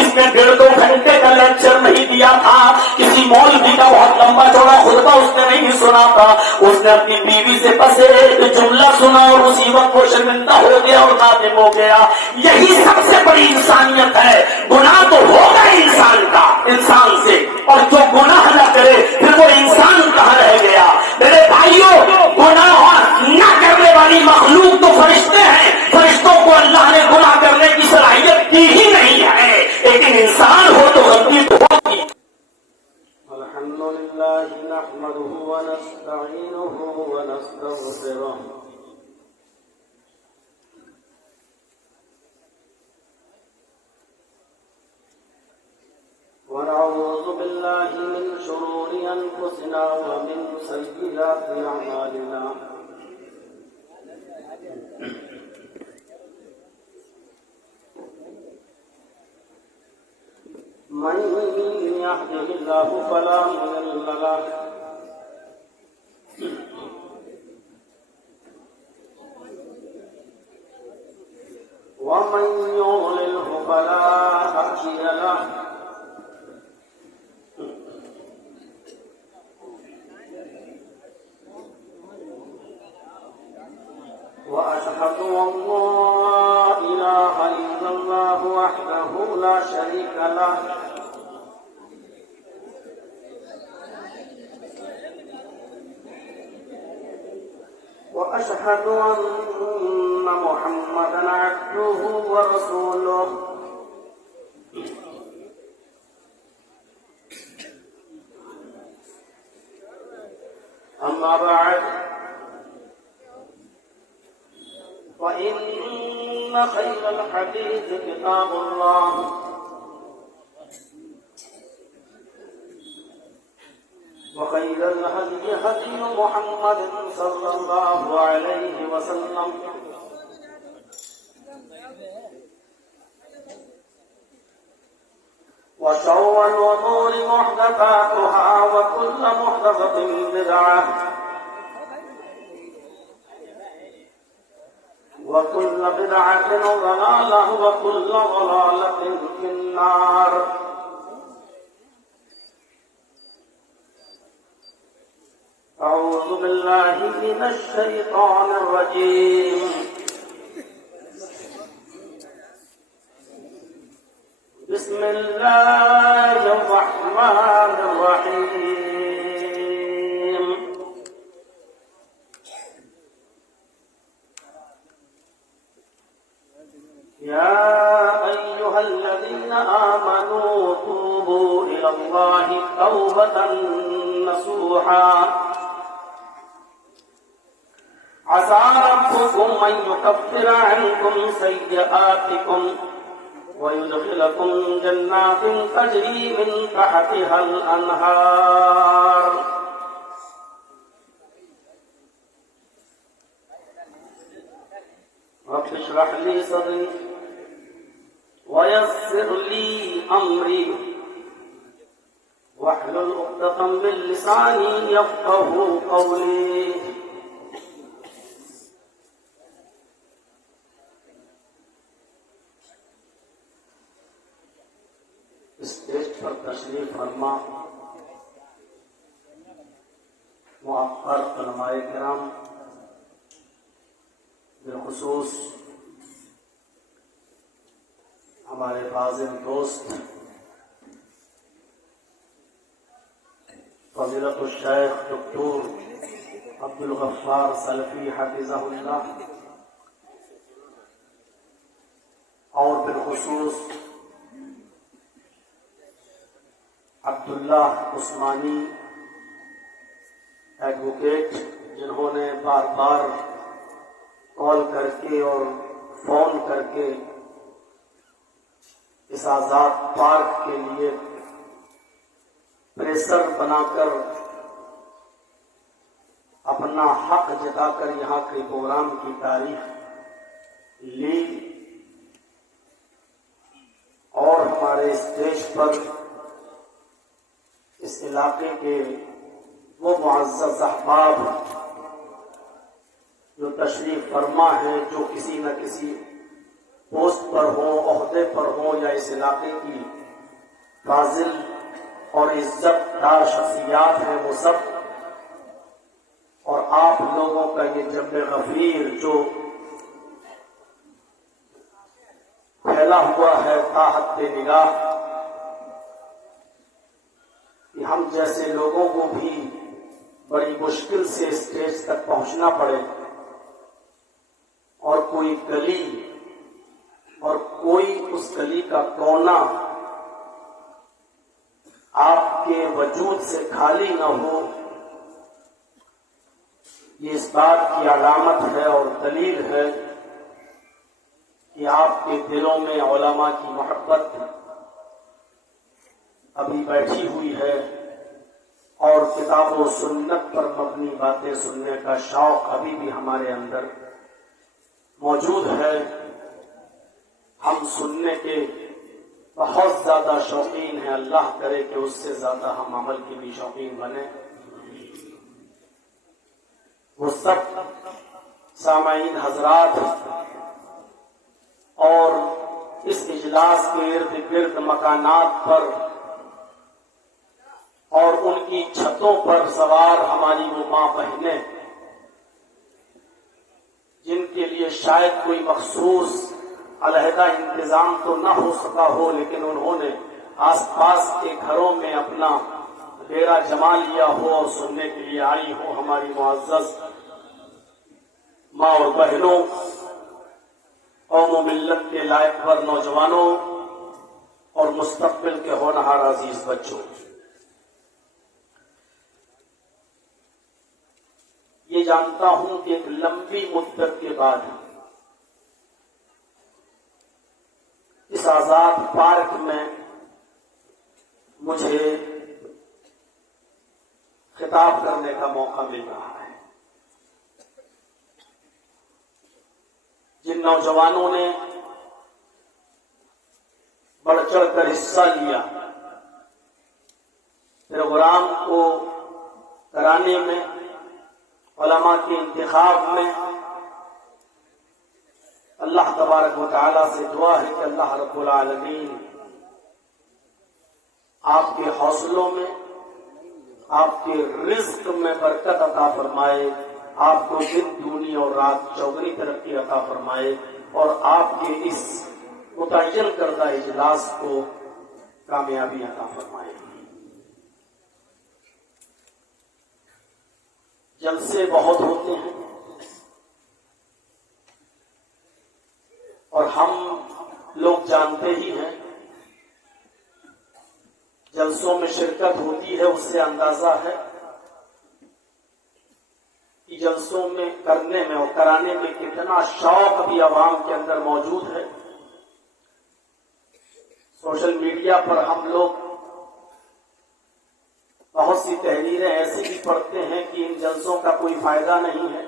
اس نے 1.5-2 گھنٹے کا لیکچر نہیں دیا تھا، کسی مولوی کا بہت لمبا چوڑا خطبہ اس نے نہیں سنا تھا، اس نے اپنی بیوی سے بس ایک جملہ سنا اور اسی وقت وہ شرمندہ ہو گیا اور نادم ہو گیا۔ یہی سب سے بڑی انسانیت ہے۔ گناہ تو ہوگا انسان سے، اور جو گناہ نہ کرے پھر وہ انسان کہاں رہ گیا؟ میرے بھائیوں، گناہ نہ کرنے والی مخلوق تو فرشتے ہیں، فرشتوں کو اللہ نے گناہ کرنے کی صلاحیت دی ہی نہیں ہے، لیکن انسان ہو تو غلطی تو ہوگی۔ الحمدللہ نحمدہ ونستعینہ ونستغفرہ ونعوذ باللہ من شرور انفسنا ومن سیئات اعمالنا من يهده الله فلا مضل له ومن يضلله فلا هادي له وأشهد أن لا إله إلا الله وحده لا شريك له وأشهد أن محمدا عبده ورسوله أما بعد فإن خير الحديث كتاب الله وخير الهدي هدي محمد صلى الله عليه وسلم وشر الأمور محدثاتها وكل محدثة بدعة وكل بدعة ضلالة وكل ضلالة في النار أعوذ بالله من الشيطان الرجيم بسم الله الرحمن الرحيم يا أيها الذين آمنوا توبوا إلى الله توبة نصوحا عسى ربكم أن يكفر عنكم سيئاتكم ويدخلكم جنات تجري من تحتها الأنهار رب اشرح لي صدري ويسر لي أمري واحلل عقدة من لساني يفقهوا قولي اسٹیج پر تشریف فرما معطر علماء کرام، بالخصوص ہمارے فاضل دوست فضیلت الشیخ دکتور عبدالغفار سلفی حفظہ اللہ، اور بالخصوص عبداللہ عثمانی ایڈوکیٹ، جنہوں نے بار بار کال کر کے اور فون کر کے اس آزاد پارک کے لیے پریسر بنا کر اپنا حق جتا کر یہاں کے پروگرام کی تاریخ لی، اور ہمارے اسٹیج پر اس علاقے کے وہ معزز احباب جو تشریف فرما ہیں، جو کسی نہ کسی پوسٹ پر ہوں، عہدے پر ہوں، یا اس علاقے کی فاضل اور عزت دار شخصیات ہیں وہ سب، اور آپ لوگوں کا یہ جمع غفیر جو پھیلا ہوا ہے تاحد نگاہ، کہ ہم جیسے لوگوں کو بھی بڑی مشکل سے اسٹیج تک پہنچنا پڑے، اور کوئی گلی اور کوئی اس گلی کا کونا آپ کے وجود سے خالی نہ ہو، یہ اس بات کی علامت ہے اور دلیل ہے کہ آپ کے دلوں میں علماء کی محبت ابھی بیٹھی ہوئی ہے، اور کتاب و سنت پر مبنی باتیں سننے کا شوق ابھی بھی ہمارے اندر موجود ہے۔ ہم سننے کے بہت زیادہ شوقین ہیں، اللہ کرے کہ اس سے زیادہ ہم عمل کے بھی شوقین بنیں۔ وہ سب سامعین حضرات اور اس اجلاس کے ارد گرد مکانات پر اور ان کی چھتوں پر سوار ہماری وہ ماں بہنیں، جن کے لیے شاید کوئی مخصوص علیحدہ انتظام تو نہ ہو سکا ہو، لیکن انہوں نے آس پاس کے گھروں میں اپنا ڈیرا جما لیا ہو اور سننے کے لیے آئی ہو، ہماری معزز ماں اور بہنوں، قوم و ملت کے لائق پر نوجوانوں اور مستقبل کے ہونہار عزیز بچوں، یہ جانتا ہوں کہ ایک لمبی مدت کے بعد اس آزاد پارک میں مجھے خطاب کرنے کا موقع مل رہا ہے۔ جن نوجوانوں نے بڑھ چڑھ کر حصہ لیا پروگرام کو کرانے میں، علماء کے انتخاب میں، اللہ تبارک و تعالیٰ سے دعا ہے کہ اللہ رب العالمین آپ کے حوصلوں میں، آپ کے رزق میں برکت عطا فرمائے، آپ کو دن دونی اور رات چوگنی ترقی عطا فرمائے، اور آپ کے اس متعین کردہ اجلاس کو کامیابی عطا فرمائے۔ جلسے بہت ہوتے ہیں اور ہم لوگ جانتے ہی ہیں، جلسوں میں شرکت ہوتی ہے اس سے اندازہ ہے کہ جلسوں میں کرنے میں اور کرانے میں کتنا شوق بھی عوام کے اندر موجود ہے۔ سوشل میڈیا پر ہم لوگ بہت سی تحریریں ایسی بھی پڑھتے ہیں کہ ان جلسوں کا کوئی فائدہ نہیں ہے،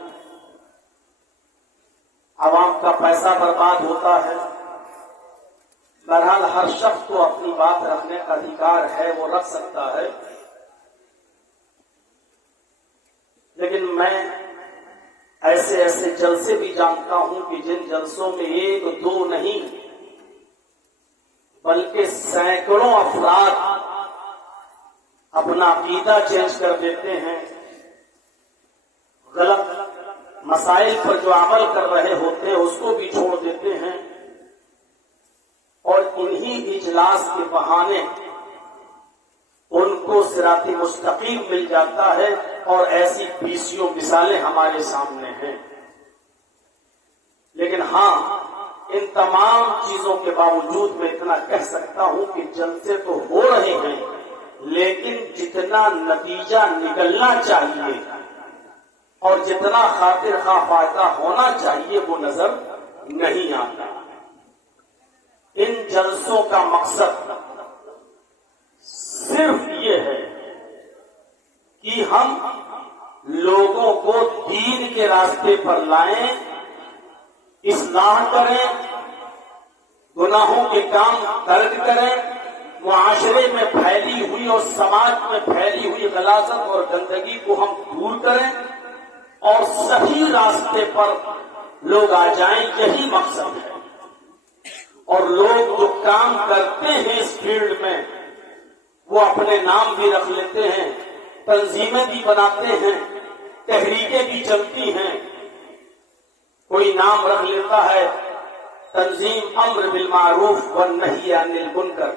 عوام کا پیسہ برباد ہوتا ہے۔ بہرحال ہر شخص کو اپنی بات رکھنے کا ادھیکار ہے، وہ رکھ سکتا ہے، لیکن میں ایسے جلسے بھی جانتا ہوں کہ جن جلسوں میں ایک دو نہیں بلکہ سینکڑوں افراد اپنا عقیدہ چینج کر دیتے ہیں، غلط مسائل پر جو عمل کر رہے ہوتے ہیں اس کو بھی چھوڑ دیتے ہیں، اور انہی اجلاس کے بہانے ان کو صراط مستقیم مل جاتا ہے، اور ایسی بیسیوں مثالیں ہمارے سامنے ہیں۔ لیکن ہاں، ان تمام چیزوں کے باوجود میں اتنا کہہ سکتا ہوں کہ جلسے تو ہو رہے ہیں، لیکن جتنا نتیجہ نکلنا چاہیے اور جتنا خاطر خواہ فائدہ ہونا چاہیے وہ نظر نہیں آتا۔ ان جلسوں کا مقصد صرف یہ ہے کہ ہم لوگوں کو دین کے راستے پر لائیں، اصلاح کریں، گناہوں کے کام ترک کریں، معاشرے میں پھیلی ہوئی اور سماج میں پھیلی ہوئی غلاظت اور گندگی کو ہم دور کریں اور صحیح راستے پر لوگ آ جائیں، یہی مقصد ہے۔ اور لوگ جو کام کرتے ہیں اس فیلڈ میں وہ اپنے نام بھی رکھ لیتے ہیں، تنظیمیں بھی بناتے ہیں، تحریکیں بھی چلتی ہیں۔ کوئی نام رکھ لیتا ہے تنظیم امر بالمعروف والنہی عن المنکر،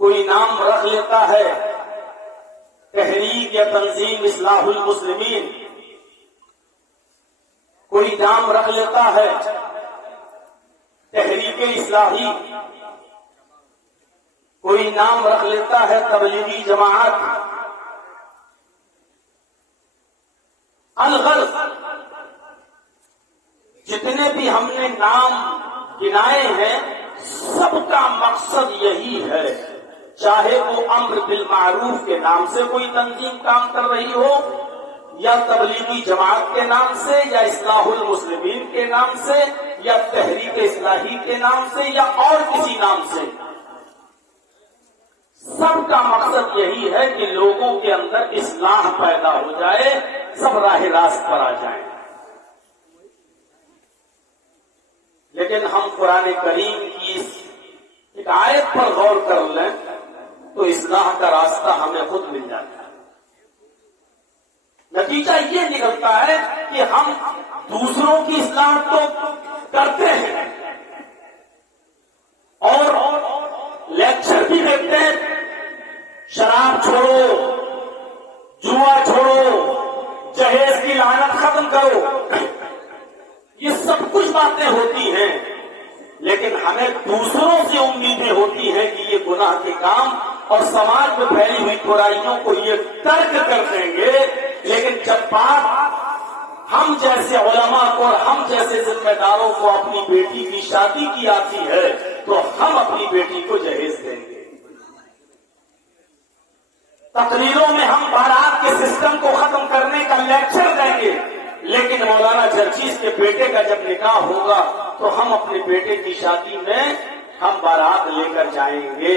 کوئی نام رکھ لیتا ہے تحریک یا تنظیم اصلاح المسلمین، کوئی نام رکھ لیتا ہے تحریک اصلاحی، کوئی نام رکھ لیتا ہے تبلیغی جماعت۔ الغرض جتنے بھی ہم نے نام گنائے ہیں سب کا مقصد یہی ہے، چاہے وہ امر بالمعروف کے نام سے کوئی تنظیم کام کر رہی ہو، یا تبلیغی جماعت کے نام سے، یا اصلاح المسلمین کے نام سے، یا تحریک اصلاحی کے نام سے، یا اور کسی نام سے، سب کا مقصد یہی ہے کہ لوگوں کے اندر اصلاح پیدا ہو جائے، سب راہ راست پر آ جائیں۔ لیکن ہم قرآن کریم کی اس ایک آیت پر غور کر لیں تو اصلاح کا راستہ ہمیں خود مل جاتا ہے۔ نتیجہ یہ نکلتا ہے کہ ہم دوسروں کی اصلاح تو کرتے ہیں اور لیکچر بھی دیتے ہیں، شراب چھوڑو، جوا چھوڑو، جہیز کی لعنت ختم کرو، یہ سب کچھ باتیں ہوتی ہیں، لیکن ہمیں دوسروں سے امیدیں ہوتی ہیں کہ یہ گناہ کے کام اور سماج میں پھیلی ہوئی برائیوں کو یہ ترک کر دیں گے۔ لیکن جب بات ہم جیسے علماء کو اور ہم جیسے ذمہ داروں کو اپنی بیٹی کی شادی کی آتی ہے تو ہم اپنی بیٹی کو جہیز دیں گے، تقریروں میں ہم بارات کے سسٹم کو ختم کرنے کا لیکچر دیں گے، لیکن مولانا جرچیز کے بیٹے کا جب نکاح ہوگا تو ہم اپنے بیٹے کی شادی میں ہم بارات لے کر جائیں گے۔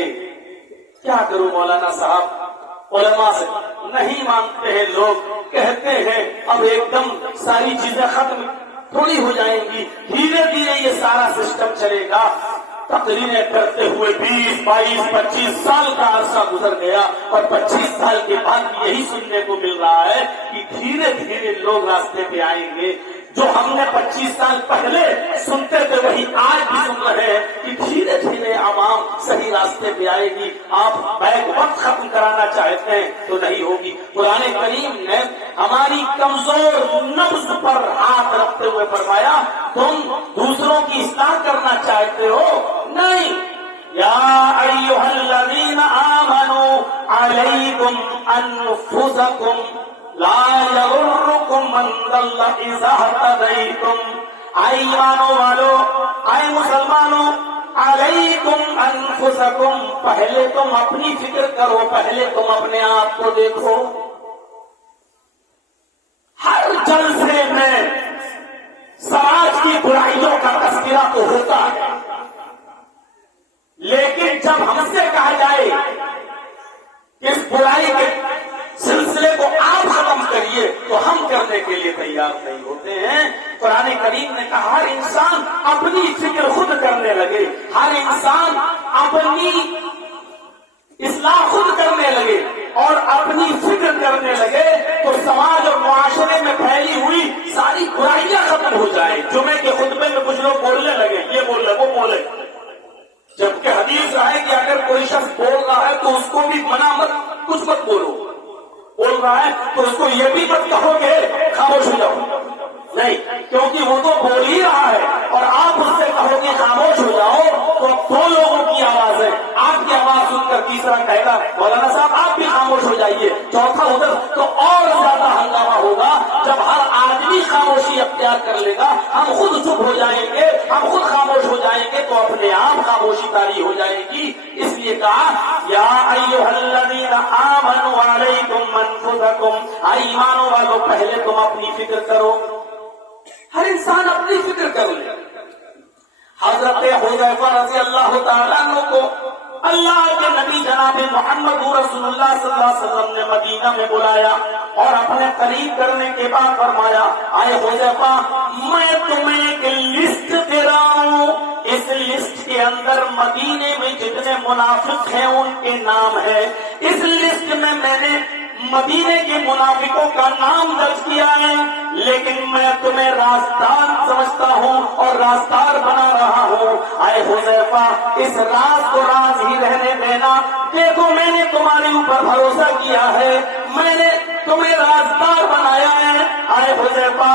کیا کروں مولانا صاحب، علماء سے نہیں مانتے ہیں لوگ، کہتے ہیں اب ایک دم ساری چیزیں ختم تھوڑی ہو جائیں گی، دھیرے دھیرے یہ سارا سسٹم چلے گا۔ تقریریں کرتے ہوئے 20، 22، 25 سال کا عرصہ گزر گیا اور 25 سال کے بعد یہی سننے کو مل رہا ہے کہ دھیرے دھیرے لوگ راستے پہ آئیں گے۔ جو ہم نے 25 سال پہلے سنتے تھے وہی آج بھی سن رہے ہیں کہ دھیرے دھیرے عوام صحیح راستے پہ آئے گی۔ آپ بیک وقت ختم کرانا چاہتے ہیں تو نہیں ہوگی۔ قرآن کریم نے ہماری کمزور نبض پر ہاتھ رکھتے ہوئے فرمایا تم دوسروں کی اصلاح کرنا چاہتے ہو؟ نہیں، یا ایھا الذین آمنوا علیکم انفسکم لا یضرکم من ضل اذا اہتدیتم۔ اے ایمانوں والو، اے مسلمانوں، علیکم انفسکم، پہلے تم اپنی فکر کرو، پہلے تم اپنے آپ کو دیکھو۔ ہر جلسے میں سماج کی برائیوں کا تذکرہ تو ہوتا ہے، لیکن جب ہم سے کہا جائے کہ اس برائی کے سلسلے کو آپ ختم کریے تو ہم کرنے کے لیے تیار نہیں ہوتے ہیں۔ قرآن کریم نے کہا ہر انسان اپنی فکر خود کرنے لگے، ہر انسان اپنی اصلاح خود کرنے لگے اور اپنی فکر کرنے لگے تو سماج اور معاشرے میں پھیلی ہوئی ساری برائیاں ختم ہو جائیں۔ جمعے کے خطبے میں کچھ لوگ بولنے لگے، یہ بول رہے وہ بولے، جبکہ حدیث ہے کہ اگر کوئی شخص بول رہا ہے تو اس کو بھی منع مت، کچھ مت بولو، بول رہا ہے تو اس کو یہ بھی مت کہو کہ خاموش ہو جاؤ، نہیں، کیونکہ وہ تو بول ہی رہا ہے اور آپ اس سے کہو کہ خاموش ہو جاؤ تو دو لوگوں کی آواز ہے، آپ کی آواز سن کر تیسرا کہے گا مولانا صاحب آپ بھی خاموش ہو جائیے، چوتھا ادھر، تو اور زیادہ ہنگامہ ہوگا۔ جب ہر آدمی خاموشی اختیار کر لے گا، ہم خود چپ ہو جائیں گے، ہم خود خاموش ہو جائیں گے تو اپنے آپ خاموشی طاری ہو جائے گی۔ اس لیے کہا یا ایھا الذین آمنوا علیکم انفسکم، اے ایمانوں والو پہلے تم اپنی فکر کرو، ہر انسان اپنی فکر کر لے۔ حضرت حذیفہ رضی اللہ تعالیٰ عنہ کو اللہ کے نبی جناب محمد رسول اللہ صلی اللہ علیہ وسلم نے مدینہ میں بلایا اور اپنے قریب کرنے کے بعد فرمایا اے حذیفہ میں تمہیں ایک لسٹ دے رہا ہوں، اس کے اندر مدینے میں جتنے منافق ہیں ان کے نام ہیں. اس لسٹ میں میں نے مدینے کے منافقوں کا نام درج کیا ہے، لیکن میں تمہیں راستار سمجھتا ہوں اور راستار بنا رہا ہوں. اے حذیفہ، اس راز کو راز ہی رہنے دینا. دیکھو میں نے تمہارے اوپر بھروسہ کیا ہے، میں نے تمہیں رازدار بنایا ہے. اے حذیفہ،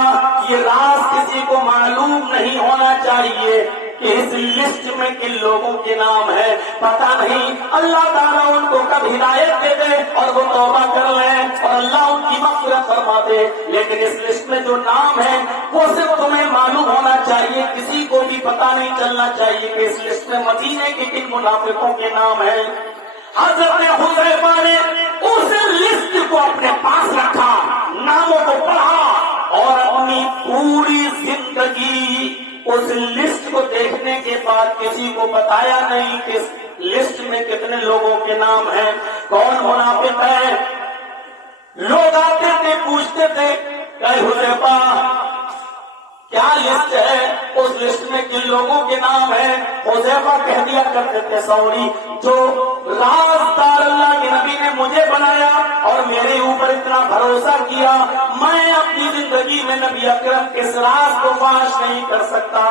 یہ راز کسی کو معلوم نہیں ہونا چاہیے کہ اس لسٹ میں کن لوگوں کے نام ہے. پتہ نہیں اللہ تعالیٰ ان کو کب ہدایت دے دے اور وہ توبہ کر لیں اور اللہ ان کی مغفرت فرما دے. لیکن اس لسٹ میں جو نام ہے وہ صرف تمہیں معلوم ہونا چاہیے، کسی کو بھی پتہ نہیں چلنا چاہیے کہ اس لسٹ میں مدینے کے کن منافقوں کے نام ہیں. حضرت حذیفہ نے اس لسٹ کو اپنے پاس رکھا، ناموں کو پڑھا اور اپنی پوری زندگی اس لسٹ کو دیکھنے کے بعد کسی کو بتایا نہیں کہ اس لسٹ میں کتنے لوگوں کے نام ہیں، کون منافق ہے. لوگ آتے تھے پوچھتے تھے کہ حذیفہ کیا لسٹ ہے، اس لسٹ میں کن لوگوں کے نام ہیں. حذیفہ کہہ دیا کرتے تھے سوری، جو رازدار اللہ کے نبی نے مجھے بنایا اور میرے اوپر اتنا بھروسہ کیا، میں اپنی زندگی میں نبی اکرم کے اس راز کو فاش نہیں کر سکتا.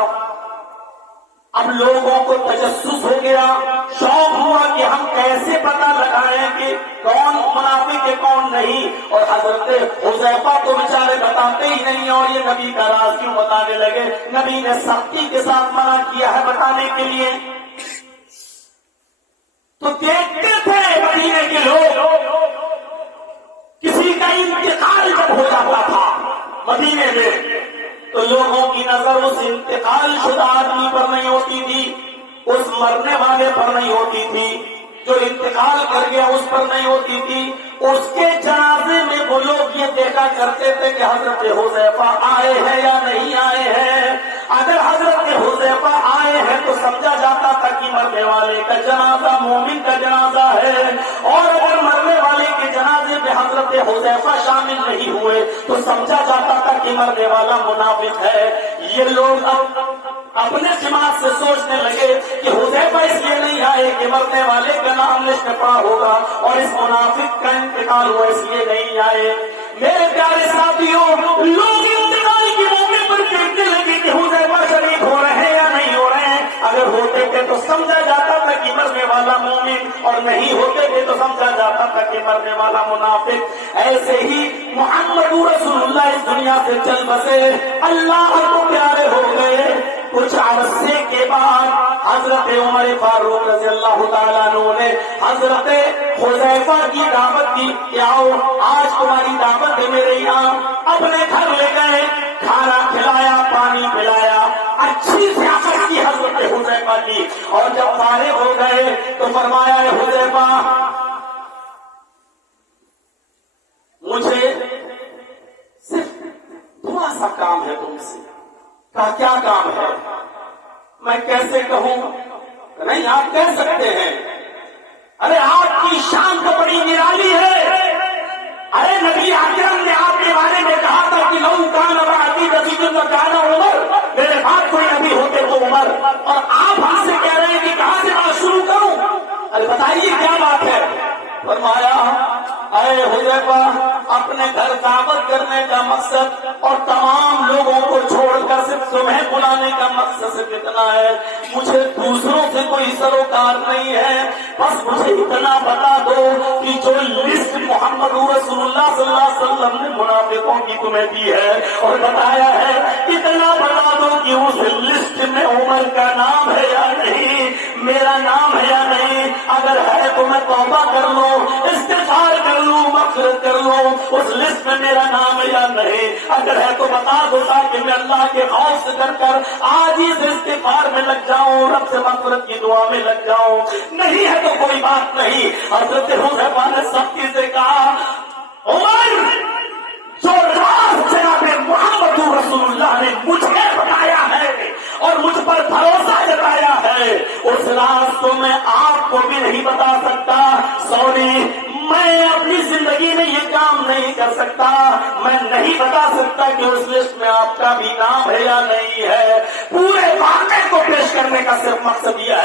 اب لوگوں کو تجسس ہو گیا، شوق ہوا کہ ہم کیسے پتہ لگائیں کہ کون منافق ہے کون نہیں. اور حضرت حذیفہ تو بیچارے بتاتے ہی نہیں، اور یہ نبی کا راز کیوں بتانے لگے. نبی نے سختی کے ساتھ منع کیا ہے بتانے کے لیے. تو دیکھتے تھے مدینے کے لوگ، کسی کا انتقال جب ہو جاتا تھا مدینے میں تو لوگوں کی نظر اس انتقال شدہ آدمی پر نہیں ہوتی تھی، اس مرنے والے پر نہیں ہوتی تھی، جو انتقال کر گیا اس پر نہیں ہوتی تھی. اس کے جنازے میں وہ لوگ یہ دیکھا کرتے تھے کہ حضرت حذیفہ آئے ہیں یا نہیں آئے ہیں. اگر حضرت حذیفہ آئے ہیں تو سمجھا جاتا تھا کہ مرنے والے کا جنازہ مومن کا جنازہ ہے، اور اگر مرنے والے کے جنازے میں حضرت حذیفہ شامل نہیں ہوئے تو سمجھا جاتا تھا کہ مرنے والا منافق ہے. یہ لوگ اب اپنے دماغ سے سوچنے لگے کہ حذیفہ اس لیے نہیں آئے کہ مرنے والے کا نام لسٹ پڑا ہوگا اور اس منافق کا انتقال ہوا اس لیے نہیں آئے. میرے پیارے ساتھیوں، لوگ انتقال کے موقع پر دیکھنے لگے کہ حذیفہ شریف ہو رہے ہیں یا نہیں ہو رہے ہیں. اگر ہوتے تھے تو سمجھا جاتا تھا کہ مرنے والا مومن، اور نہیں ہوتے تھے تو سمجھا جاتا تھا کہ مرنے والا منافق. ایسے ہی محمد رسول اللہ اس دنیا سے چل بسے، اللہ کو پیارے ہو گئے. کچھ عرصے کے بعد حضرت عمر فاروق رضی اللہ تعالیٰ عنہ نے حضرت حذیفہ کی دعوت دی کہ آؤ آج تمہاری دعوت ہے میرے یہاں. اپنے گھر لے گئے، کھانا کھلایا، پانی پلایا، اچھی سیاست کی حضرت حذیفہ کی. اور جب فارغ ہو گئے تو فرمایا ہے حذیفہ مجھے صرف تھوڑا سا کام ہے تم سے. کہا کیا کام ہے؟ میں کیسے کہوں؟ نہیں آپ کہہ سکتے ہیں. ارے آپ کی شان تو بڑی نرالی ہے. ارے نبی اکرم نے آپ کے بارے میں کہا تھا کہ لو کان بعدی نبی کان عمر، میرے بعد کوئی نبی ہوتے تو عمر، اور آپ ہم سے کہہ رہے ہیں کہ کہاں سے بات شروع کروں؟ ارے بتائیے کیا بات ہے؟ فرمایا اے حذیفہ، اپنے گھر دعوت کرنے کا مقصد اور تمام لوگوں کو چھوڑ کر صرف تمہیں بلانے کا مقصد صرف اتنا ہے. مجھے دوسروں سے کوئی سروکار نہیں ہے. بس مجھے اتنا بتا دو کہ جو لسٹ محمد رسول اللہ صلی اللہ علیہ وسلم نے منافقوں کی تمہیں دی ہے اور بتایا ہے، اتنا بتا دو کہ اس لسٹ میں عمر کا نام ہے یا نہیں، میرا نام ہے یا نہیں. اگر ہے تو میں توبہ کر لوں، استغفار کر لوں، مغفرت کر لوں. اس لسٹ میں میرا نام ہے یا نہیں؟ اگر ہے تو بتا دو تاکہ میں اللہ کے خوف سے ڈر کر آج ہی سے استغفار میں لگ جاؤں، رب سے مغفرت کی دعا میں لگ جاؤں. نہیں ہے تو کوئی بات نہیں. حضرت حذیفہ نے سختی سے کہا عمر، جو راز جناب محمد رسول اللہ نے مجھے بتایا ہے اور مجھ پر بھروسہ جتایا ہے، اس راز کو میں آپ کو بھی نہیں بتا سکتا. سوری، میں اپنی زندگی میں یہ کام نہیں کر سکتا. میں نہیں بتا سکتا کہ اس لسٹ میں آپ کا بھی نام ہے یا نہیں ہے. پورے واقعے کو پیش کرنے کا صرف مقصد یہ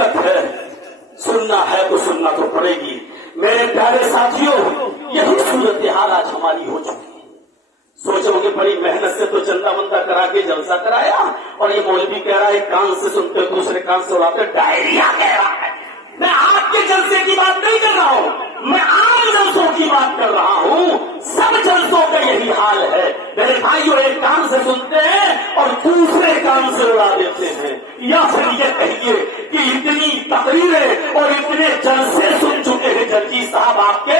حقیقت ہے، سننا ہے تو سننا تو پڑے گی۔ میرے پیارے ساتھیوں، یہی صورتحال آج ہماری ہو چکی ہے۔ سوچو کہ بڑی محنت سے تو چندہ مندہ کرا کے جلسہ کرایا، اور یہ مولوی کہہ رہا ہے ایک کان سے سنتے دوسرے کان سے اڑاتے، ڈائریا کہہ رہا ہے۔ میں آپ کے جلسے کی بات نہیں کر رہا ہوں، میں عام جلسوں کی بات کر رہا ہوں۔ سب جلسوں کا یہی حال ہے میرے بھائیو، ایک کان سے سنتے ہیں اور دوسرے کان سے اڑا دیتے ہیں۔ یا پھر یہ کہیے کہ اتنی تقریریں اور اتنے جلسے سن چکے ہیں جرجی صاحب آپ کے،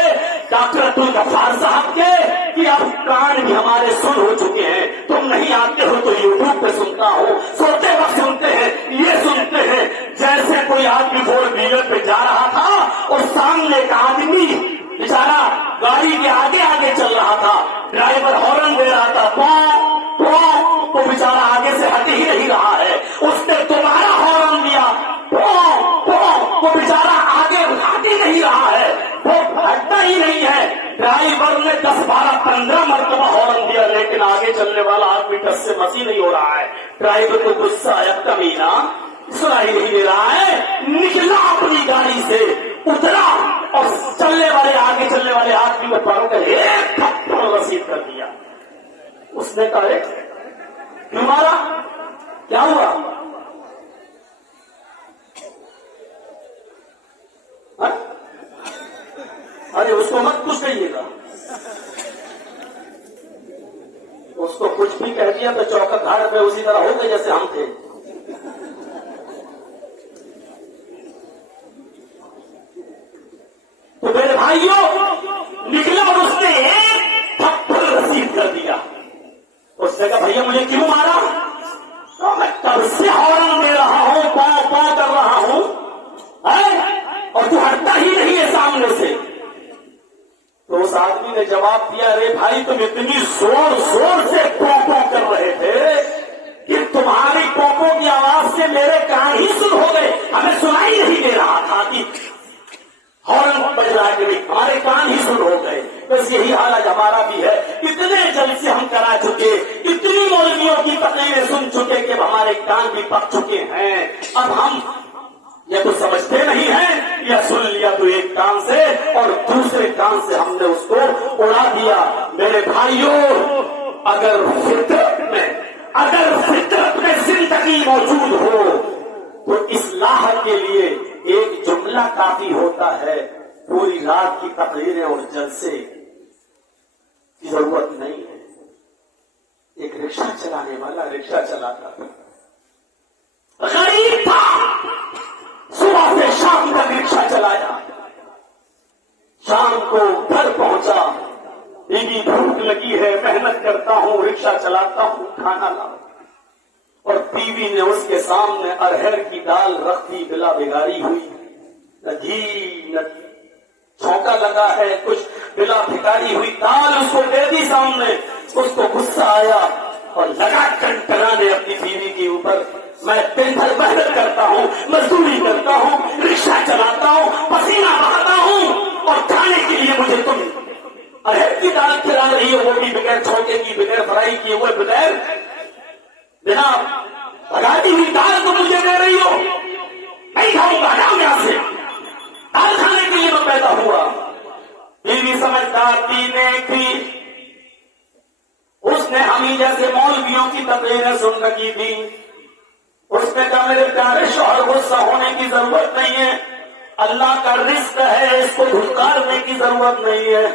ڈاکٹر عبدالغفار صاحب کے، کہ اب کان بھی ہمارے سن ہو چکے ہیں۔ تم نہیں آتے ہو تو یوٹیوب پہ سنتا ہوں، سوتے وقت سنتے ہیں، یہ سنتے ہیں جیسے کوئی آدمی فور ویلر پہ جا رہا تھا اور سامنے کا آدمی بیچارہ گاڑی کے آگے آگے چل رہا تھا، ڈرائیور ہارن دے رہا تھا، تو بیچارہ آگے سے ہٹ ہی نہیں رہا ہے، اس نے دوبارہ ہارن دیا، وہ بیچارہ آگے ہٹ ہی نہیں رہا ہے، وہ ہٹتا ہی نہیں ہے۔ ڈرائیور نے 10 12 15 مرتبہ ہارن دیا، لیکن آگے چلنے والا آدمی ٹس سے مسیح نہیں ہو رہا ہے۔ ڈرائیور کو غصہ آیا، کمینہ سنا ہی نہیں دے رہا ہے، نکلا اپنی گاڑی سے، اترا اور چلنے والے آگے چلنے والے آدمی کو پاروں کا ایک تھپڑ رسید کر دیا۔ اس نے کہا کیوں مارا، کیا ہوا؟ ارے اس کو مت کچھ کہیے گا، اس کو کچھ بھی کہہ دیا تو چوکا گھاڑ پہ اسی طرح ہو گئے جیسے ہم تھے۔ تو میرے بھائیوں نکلا اور اس نے ایک تھپڑ رسید کر دیا۔ اس نے کہا بھیا مجھے کیوں مارا؟ تو میں کب سے ہارن دے رہا ہوں، پاؤں پاؤں کر رہا ہوں، اور تو ہٹتا ہی نہیں ہے سامنے سے۔ تو اس آدمی نے جواب دیا، ارے بھائی تم اتنی زور زور سے پوپو کر رہے تھے کہ تمہاری پوپو کی آواز سے میرے کان ہی سن ہو گئے، ہمیں سنائی نہیں دے رہا تھا کہ ہارن بج رہا ہے، ہمارے کان ہی سن ہو گئے۔ بس یہی حال آج ہمارا بھی ہے، اتنے جلسے ہم کرا چکے، اتنی مولویوں کی تقریریں سن چکے کہ ہمارے کان بھی پک چکے ہیں۔ اب ہم یہ تو سمجھتے نہیں ہیں، یا سن لیا تو ایک کان سے اور دوسرے کان سے ہم نے اس کو اڑا دیا۔ میرے بھائیوں، اگر فطرت میں زندگی موجود ہو تو اصلاح کے لیے ایک جملہ کافی ہوتا ہے، پوری رات کی تقریریں اور جلسے کی ضرورت نہیں ہے۔ ایک رکشہ چلانے والا رکشہ چلاتا تھا، غریب تھا، صبح سے شام تک رکشہ چلایا، شام کو گھر پہنچا، بیوی بھوک لگی ہے، محنت کرتا ہوں، رکشہ چلاتا ہوں، کھانا لاؤ، اور بیوی نے اس کے سامنے ارہر کی دال رکھ دی، بلا بگاری ہوئی، نہ گھی نہ چھونکا لگا ہے، کچھ بلا بھکاری ہوئی دال اس کو دے دی سامنے۔ اس کو غصہ آیا اور لگا ٹنٹنانے اپنی بیوی کے اوپر، میں دن بھر محنت کرتا ہوں، مزدوری کرتا ہوں، رکشہ چلاتا ہوں، پسینہ بہاتا ہوں، اور کھانے کے لیے مجھے تم ارہر کی دال کھلا رہی ہو، وہ بھی بغیر چھونکے کی، بغیر فرائی کیے ہوئے، بغیر بنا بگاتی ہوئی دال تو مجھے دے رہی ہو، نہیں کھاؤں گا، جاؤ یہاں سے، دال کھانے کے لیے میں پیدا ہوا۔ بیوی سمجھدار تھی، نیک تھی، اس نے ہمیں جیسے مولویوں کی تقریریں سن رکھی تھی۔ اس نے کہا میرے پیارے شوہر، غصہ ہونے کی ضرورت نہیں ہے، اللہ کا رزق ہے، اس کو دھتکارنے کی ضرورت نہیں ہے،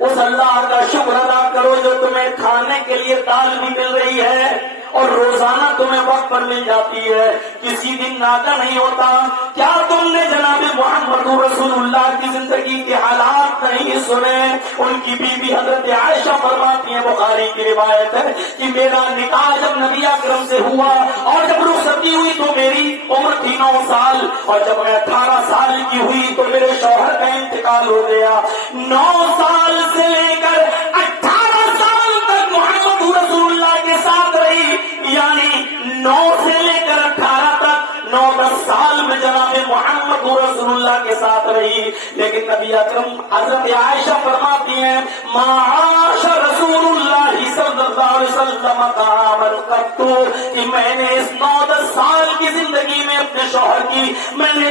اس اللہ کا شکر ادا کرو جو تمہیں کھانے کے لیے دال بھی مل رہی ہے اور روزانہ تمہیں وقت پر مل جاتی ہے، کسی دن ناکا نہیں ہوتا۔ کیا تم نے جناب محمد رسول اللہ کی زندگی کے حالات نہیں سنے؟ ان کی بیوی حضرت عائشہ فرماتی ہیں، بخاری کی روایت ہے کہ میرا نکاح جب نبی اکرم سے ہوا اور جب رخصتی ہوئی تو میری عمر تھی 9 سال، اور جب میں 18 سال کی ہوئی تو میرے شوہر کا انتقال ہو گیا۔ 9 سال سے لے کر 18 سال تک محمد رسول اللہ کے ساتھ رہی، یعنی 9 سے لے کر 18 تک 9-10 سال میں جناب محمد رسول اللہ کے ساتھ رہی، لیکن نبی اکرم حضرت عائشہ فرماتی ہیں، معاش رسول اللہ صلی اللہ علیہ وسلم تعامل کرتو، کہ میں نے اس 9-10 سال کی زندگی میں اپنے شوہر کی میں نے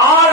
8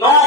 9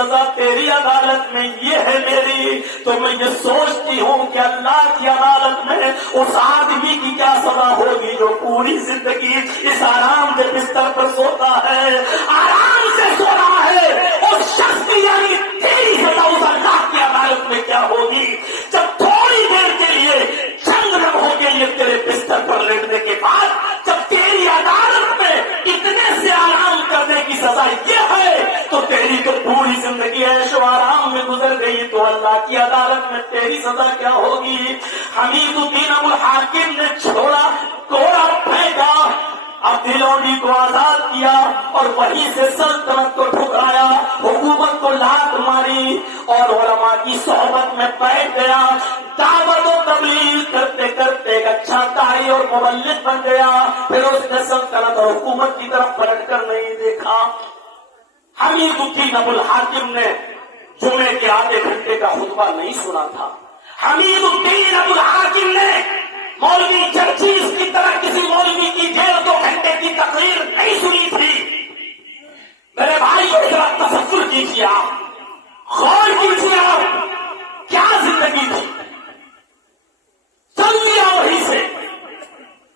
سزا تیری عدالت میں یہ ہے میری، تو میں یہ سوچتی ہوں کہ اللہ کی عدالت میں اس آدمی کی کیا سزا ہوگی جو پوری زندگی اس آرام کے بستر پر سوتا ہے، آرام سے سو رہا ہے۔ اس شخص کی یعنی تیری سزا اس اللہ کی عدالت میں کیا ہوگی جب تھوڑی دیر کے لیے، چند لمحوں کے لیے تیرے بستر پر لیٹنے کے بعد جب تیری عدالت میں اتنے سے آرام کرنے کی سزا یہ ہے، تو تیری تو پوری زندگی عیش و آرام میں گزر گئی، تو اللہ کی عدالت میں تیری سزا کیا ہوگی؟ حمید الدین ابو الحاکم نے چھوڑا، کوڑا پھینکا، اب دلونی کو آزاد کیا اور وہیں سے سلطنت کو ٹھکرایا، حکومت کو لات ماری اور علماء کی صحبت میں بیٹھ گیا، دعوت و تبلیغ کرتے کرتے ایک اچھا داعی اور مبلغ بن گیا۔ پھر اس نے سلطنت اور حکومت کی طرف پلٹ کر نہیں دیکھا۔ حمید الدین ابو الحاکم نے جمعے کے آدھے گھنٹے کا خطبہ نہیں سنا تھا، حمید الدین ابو الحاکم نے مولوی چرچیز کی طرح کسی مولوی کی 1.5-2 گھنٹے کی تقریر نہیں سنی تھی۔ میرے بھائیوں ذرا تصور کیجیے، آپ غور کیجیے، آپ کیا زندگی تھی، چل دیا وہیں سے،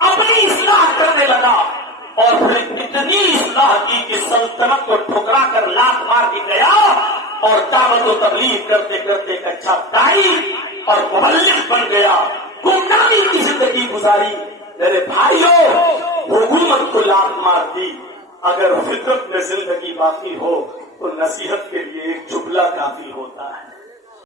اپنی اصلاح کرنے لگا اور پھر اتنی اصلاح کی کہ سلطنت کو ٹھکرا کر لات مار دی گیا اور دعوت و تبلیغ کرتے کرتے ایک اچھا داعی اور مبلغ بن گیا، گمنامی کی زندگی گزاری۔ میرے بھائیوں، حکومت کو لات مار دی، اگر فطرت میں زندگی باقی ہو تو نصیحت کے لیے ایک جملہ کافی ہوتا ہے۔